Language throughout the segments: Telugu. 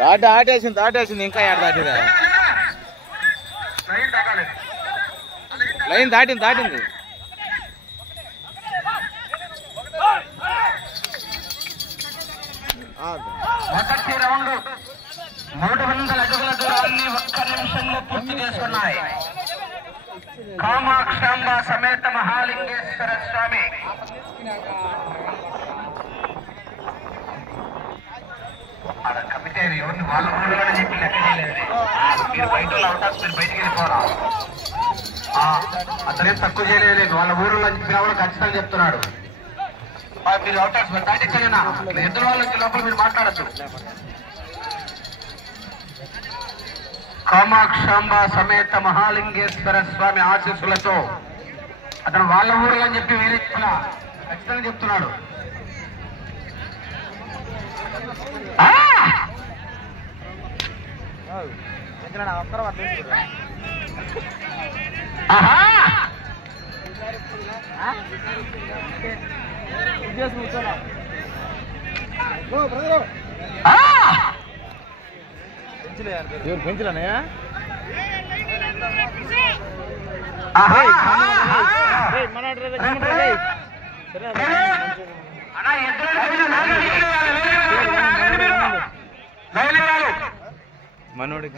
దాటేసింది ఇంకా ఏడు దాటిదా లైన్ దాటింది మొదటి రౌండ్ 300 అడుగుల దూరాన్ని 1 నిమిషంలో పూర్తి చేసుకున్నాయి. కామాక్షాంబ సమేత మహాలింగేశ్వర స్వామి కమిటీ ఎవరిని వాళ్ళ ఊళ్ళోనే చెప్పి లెక్క చేయలేదు. మీరు బయట అవకాశం మీరు బయటికి వెళ్ళిపోరా, అతనేం తక్కువ చేయలేదు. వాళ్ళ ఊళ్ళో చెప్పినా కూడా ఖచ్చితంగా చెప్తున్నాడు. మీరు అవకాశం దాటించలేనా ఎదురు వాళ్ళకి లోపల మీరు మాట్లాడద్దు. కామాక్షాంబ సమేత మహాలింగేశ్వర స్వామి ఆశీస్సులతో అతను వాళ్ళ ఊరు అని చెప్పి వేరే ఖచ్చితంగా చెప్తున్నాడు. పెంచలేనయా మనోడి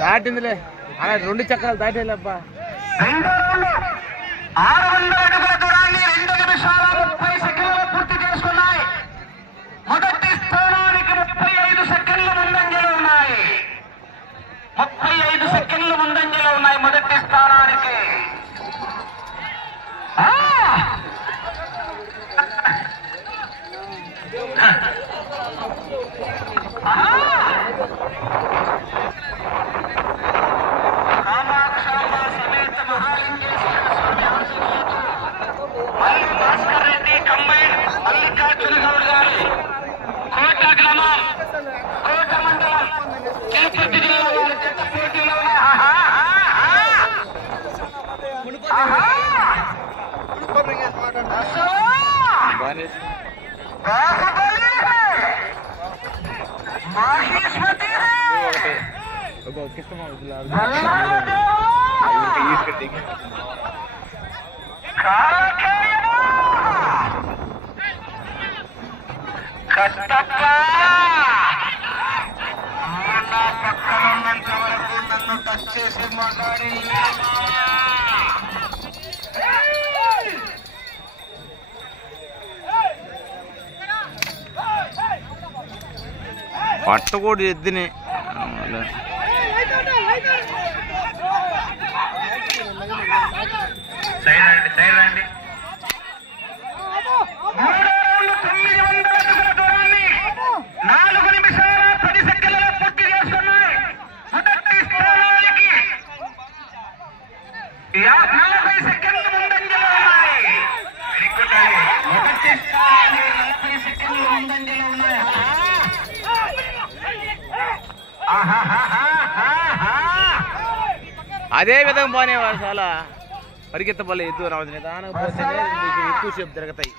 దాటిందిలే అలా 2 చక్రాలు దాటేలేబ్బా. 600 అడుగుల దూరాన్ని 2 నిమిషాల 30 సెకండ్లు పూర్తి చేసుకున్నాయి. మొదటి స్థానానికి 35 సెకండ్లు ముందంజలో ఉన్నాయి. 35 సెకండ్లు ముందంజలో ఉన్నాయి మొదటి స్థానానికి. కామాక్షాంబ సమేత మహాలింగేశ్వర స్వామి ఆశీస్సులతో మల్లి భాస్కర్ రెడ్డి కంబైన్ మల్లికార్జున గౌడ్ గారు కోట గ్రామం కోట మండలం తిరుపతి జిల్లా వారి జత పోటీలో పక్కన ఉన్నంత వరకు నన్ను టచ్ చేసి మాట్లాడి పట్టకూడదు ఎద్దుని. సైడ్ రండి. 900 అడుగుల దూరాన్ని 4 నిమిషాల 10 సెకండ్లలో పూర్తి చేసుకున్నాయి. మొదటి స్థానానికి 40 సెకండ్లు ముందంజలో ఉన్నాయి. మొదటి స్థానానికి 40 సెకండ్లు ముందంజలో ఉన్నాయి. అదే విధంగా పోనేవారు చాలా పరిగెత్తబల్ల ఎద్దు రావద్దు. నిదానం పోతేనే ఎక్కువసేపు తిరుగుతాయి.